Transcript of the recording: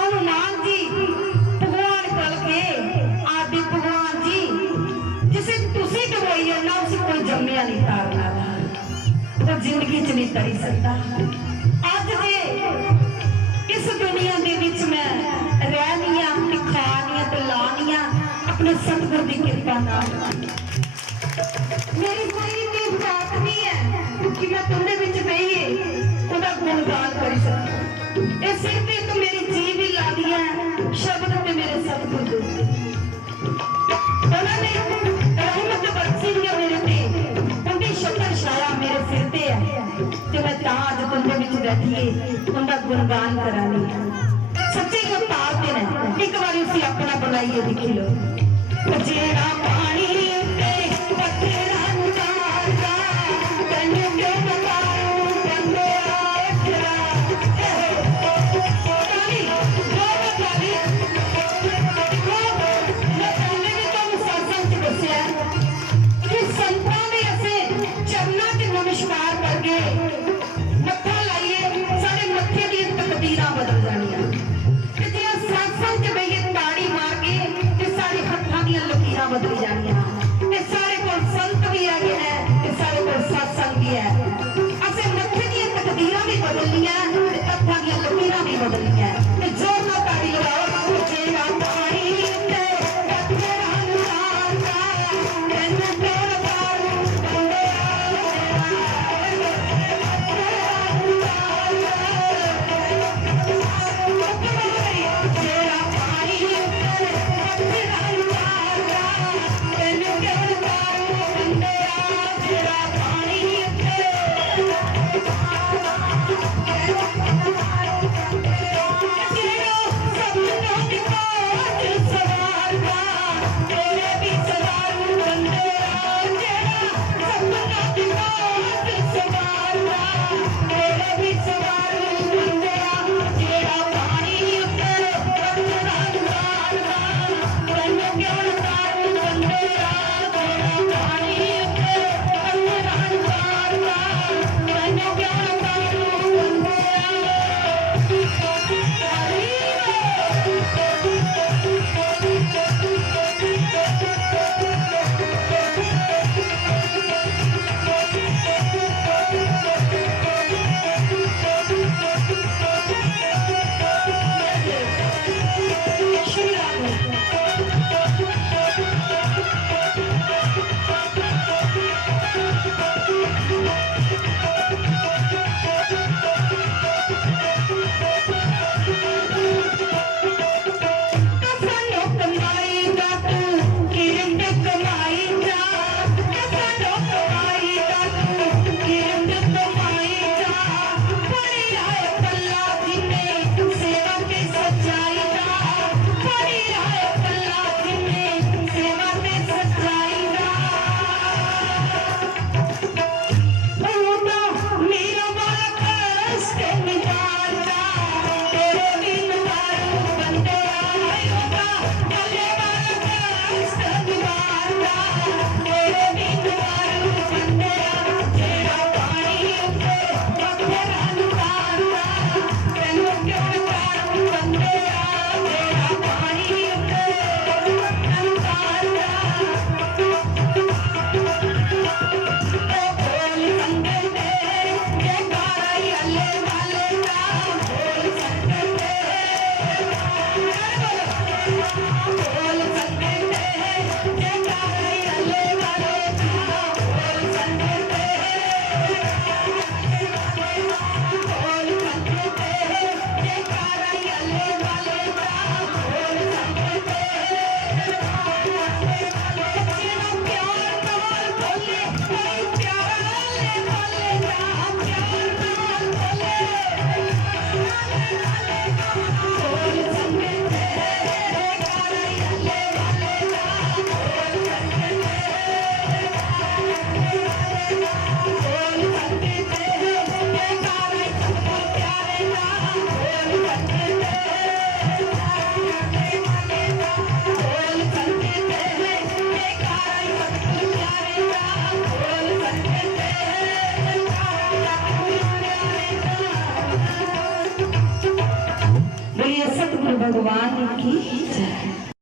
हनुमान जी भगवान कल के आदि भगवान जी जिसे तुसी डबोई है ना उसे कोई जम्मिया नहीं तारना तो जिंदगी च नहीं तरी सकता। अज दे इस दुनिया के विच मैं रहनिया खानिया तो लानिया अपने सतगुर की कृपा नाल। मेरी कोई भी बात नहीं है कि मैं तुंदे विच बहिए उहदा गुणगान करी सकूं। ये सिर्फ एक मेरी जीव ही ला दिया है शब्द ते मेरे सतगुर दे उन्होंने रहमत बरसी है मेरे ते उनकी शक्ल छाया मेरे सिर ते है ते मैं तां अज तुंदे विच बैठिए उनका गुणगान करानी है। सच्ची को तार देना एक बार उसे अपना बनाइए दिखी लो जेड़ा पानी ते पत्थरां नूं तारदा तैनूं क्यों बताऊं बंदे नमस्कार करके मत्था लाइए सारे मत्थे दी तकदीरां बदल जानियां ते जे सत्संग च बहिए ताड़ी मार के ते सारे हत्थां दी लकीरां बदल जानियां।